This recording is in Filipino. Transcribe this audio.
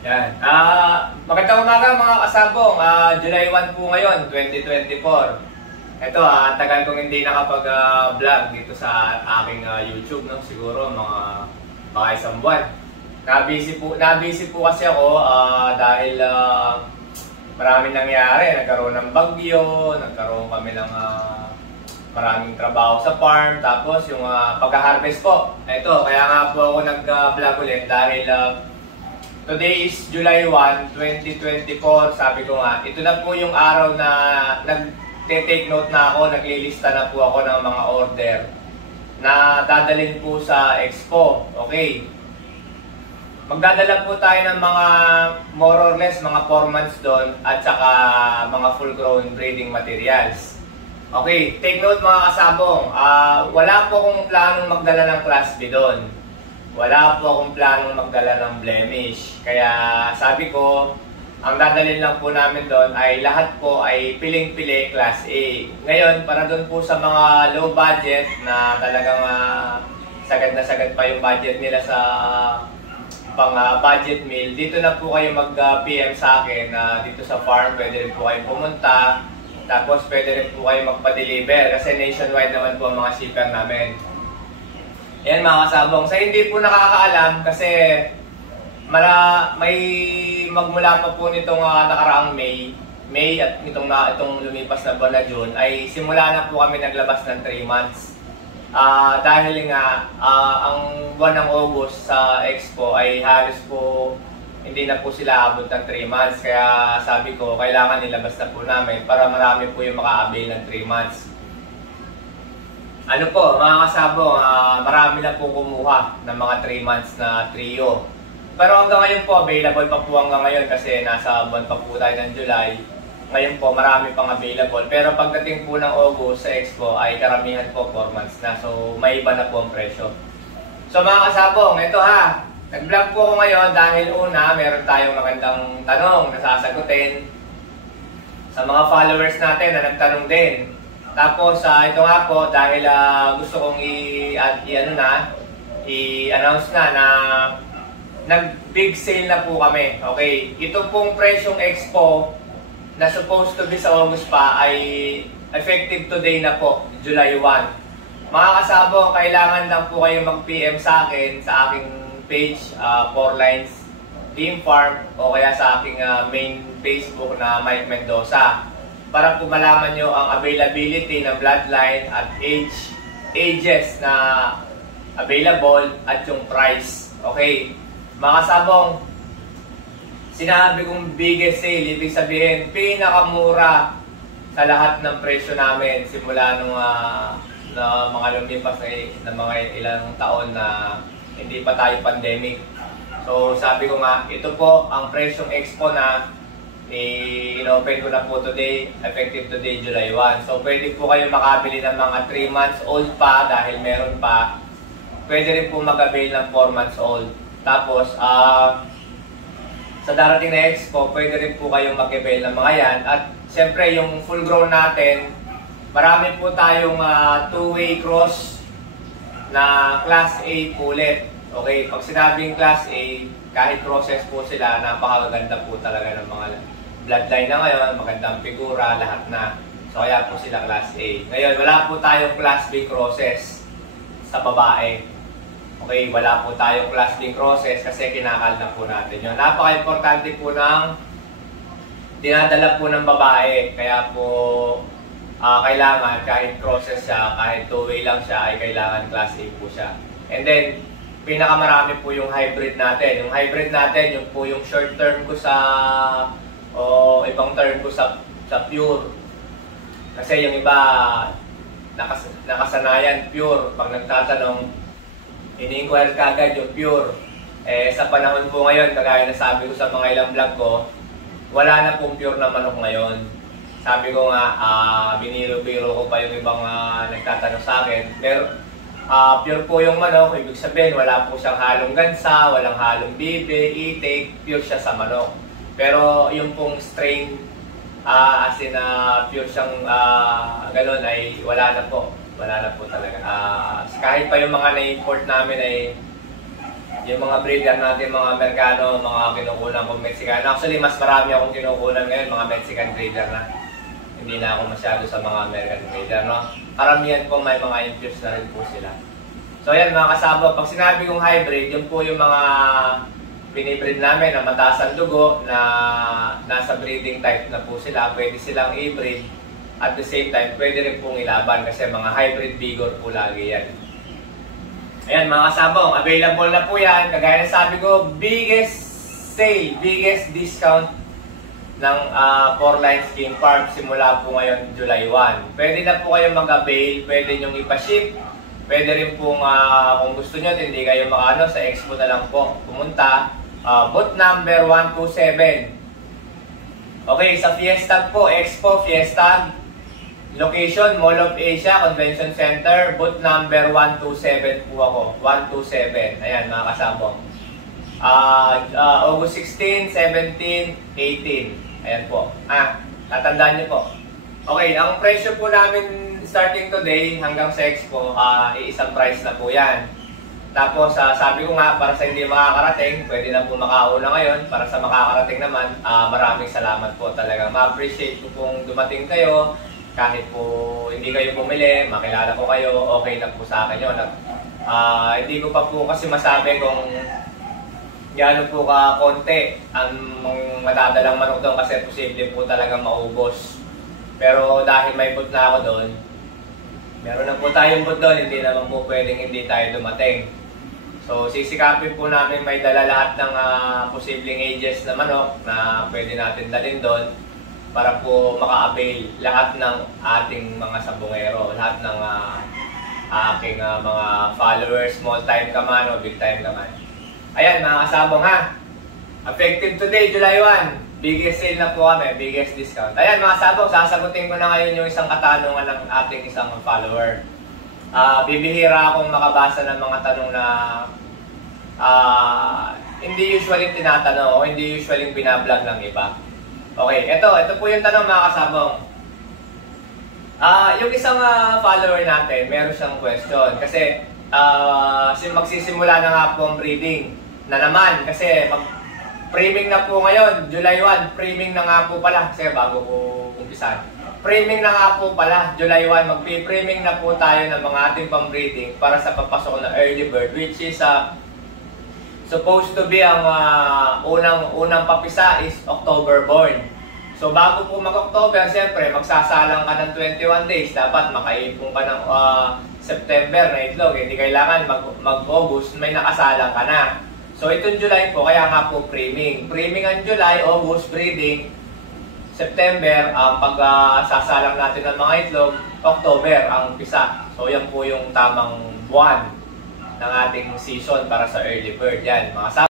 Yan. Magandang umaga mga kasabong. July 1 po ngayon, 2024. Ito, tagal kong hindi nakapag-vlog dito sa aking YouTube, no? Siguro mga isang buwan. Nabisi po kasi ako dahil maraming nangyari. Nagkaroon ng bagyo, nagkaroon kami ng maraming trabaho sa farm, tapos yung pag-harvest po. Ito, kaya nga po ako nag-vlog ulit dahil today is July 1, 2024. Sabi ko nga, ito na po yung araw na nag-take note na ako, naglilista na po ako ng mga order na dadalhin po sa expo. Okay. Magdadala po tayo ng mga more or less mga 4 months doon at saka mga full grown breeding materials. Okay, take note mga kasabong, wala po akong planong magdala ng Class B doon. Wala po akong planong magdala ng blemish. Kaya sabi ko, ang dadalhin lang po namin doon ay lahat po ay piling-pili Class A. Ngayon, para doon po sa mga low budget na talagang sagad na sagad pa yung budget nila sa pang budget meal, dito na po kayo mag-PM sa akin dito sa farm. Pwede rin po kayo pumunta. Tapos pwede rin po kayo magpa-deliver kasi nationwide naman po ang mga shipper namin. Ayan mga kasabong. Sa hindi po nakakaalam kasi may magmula pa po nitong nakaraang May at itong lumipas na buwan na June ay simula na po kami naglabas ng 3 months. Dahil nga ang buwan ng August sa Expo ay halos po hindi na po sila abot ng 3 months. Kaya sabi ko, kailangan nilabas na po namin para marami po yung maka-avail ng 3 months. Ano po, mga kasabong, marami na po kumuha ng mga 3 months na trio. Pero hanggang ngayon po, available pa po hanggang ngayon kasi nasa buwan pa po tayo ng July. Ngayon po, marami pang available. Pero pagdating po ng August sa Expo ay karamihan po 4 months na. So, may iba na po ang presyo. So mga kasabong, ito nag-vlog po ako ngayon dahil una, meron tayong magandang tanong na sasagutin sa mga followers natin na nagtanong din. Tapos ito nga po dahil gusto kong i-announce na nag-big sale na po kami. Okay, ito pong presyong expo na supposed to be sa August pa ay effective today na po, July 1. Mga kasabong, kailangan lang po kayo mag-PM sa akin sa aking page, 4 Lines Team Farm, o kaya sa aking main Facebook na Mike Mendoza para po malaman nyo ang availability ng bloodline at ages na available at yung price. Okay, mga sabong, sinabi kong biggest sale, ibig sabihin pinakamura sa lahat ng presyo namin simula nung na mga lumipas na mga ilang taon na hindi pa tayo pandemic. So sabi ko nga, ito po ang presyong expo na in-open ko na po today, effective today July 1. So pwede po kayo makabili ng mga 3 months old pa dahil meron pa. Pwede rin po mag-avail ng 4 months old. Tapos sa darating na expo, pwede rin po kayong mag-avail ng mga yan. At siyempre yung full grown natin, marami po tayong 2-way cross na Class A pulit. Okay, pag sinabing Class A, kahit process po sila, napakaganda po talaga ng mga bloodline na ngayon, magandang figura, lahat na. So kaya po sila Class A. Ngayon, wala po tayong Class B crosses sa babae. Okay, wala po tayong Class B crosses kasi kinakal na po natin yun. Napaka-importante po ng dinadala po ng babae. Kaya po kailangan kahit crosses siya, kahit 2-way lang siya, ay kailangan Class A po siya. And then, pinakamarami po yung hybrid natin. Yung hybrid natin, yung po yung short term ko sa ibang term ko sa pure. Kasi yung iba nakasanayan pure. Pag nagtatanong, ini-inquire kagad yung pure. Sa panahon po ngayon, kagaya na sabi ko sa mga ilang vlog ko, wala na pong pure na manok ngayon. Sabi ko nga, biniro-biro ko pa yung ibang nagtatanong sa akin. Pero pure po yung manok, ibig sabihin wala po siyang halong gansa, walang halong bibe, itik, pure siya sa manok. Pero yung pong strain, as in pure siyang ganun ay wala na po. Wala na po talaga. Kahit pa yung mga na-import namin ay yung mga breeder natin, mga Amerikano, mga kinukunan kong Mexican. Actually, mas marami akong kinukunan ngayon, mga Mexican breeder na. Hindi na ako masyado sa mga American breeder, no? Karamihan po may mga infused na rin po sila. So ayan mga kasabo, pag sinabi kong hybrid, yun po yung mga binibreed namin na mataas ang dugo, na nasa breeding type na po sila. Pwede silang i-breed. At the same time, pwede rin pong ilaban kasi mga hybrid vigor po lagi yan. Ayan mga kasabong, available na po yan. Kagaya na sabi ko, biggest sale, biggest discount ng 4-line skin farm simula po ngayon July 1. Pwede na po kayong mag-avail, pwede nyong ipaship. Pwede rin pong kung gusto nyo, hindi kayo makaano, sa expo na lang po pumunta. Booth number 127. Okay, sa Fiesta po, Expo, Fiesta. Location, Mall of Asia, Convention Center. Booth number 127 po ako. 127. Ayan, mga kasabong. August 16, 17, 18. Ayan po. Tatandaan nyo po. Okay, ang presyo po namin starting today hanggang sa Expo, iisang price na po yan. Tapos, sabi ko nga, para sa hindi makakarating, pwede na po makauna ngayon. Para sa makakarating naman, maraming salamat po talaga. Ma-appreciate ko pong dumating kayo. Kahit po hindi kayo bumili, makilala ko kayo, okay na po sa akin yun. Hindi ko pa po kasi masabi kung gaano po ka-konti ang madadalang manok doon kasi posible po talaga maubos. Pero dahil may booth na ako doon, meron na po tayong booth doon, hindi naman po pwedeng hindi tayo dumating. So sisikapin po namin may dala lahat ng posibleng ages na manok na pwede natin dalhin doon para po maka-avail lahat ng ating mga sabungero, lahat ng aking mga followers, small time ka man o big time ka man. Ayan mga kasabong ha, effective today, July 1. Biggest sale na po kami, biggest discount. Ayan mga sabong, sasagutin ko na ngayon yung isang katanungan ng ating isang follower. Bibihira akong makabasa ng mga tanong na hindi usually tinatanong o hindi usually binablog ng iba. Okay, ito po yung tanong mga kasabong. Yung isang follower natin, meron siyang question. Kasi magsisimula na nga po ang breeding na naman. Kasi priming na po ngayon, July 1, priming na nga po pala. Kasi bago ko umpisan. Priming na nga po pala, July 1, magpi-priming na po tayo ng mga ating pang-breeding para sa papasok na early bird, which is supposed to be ang unang papisa is October born. So bago po mag-October, siyempre magsasalang ka ng 21 days. Dapat makaipon ka ng September na itlog. Hindi kailangan mag-August, may nakasalang ka na. So itong July po, kaya nga po priming. Priming ang July, August, breeding. September, pag-sasalang natin ng mga itlog, October ang pisa. So yan po yung tamang buwan ng ating season para sa early bird. Yan, mga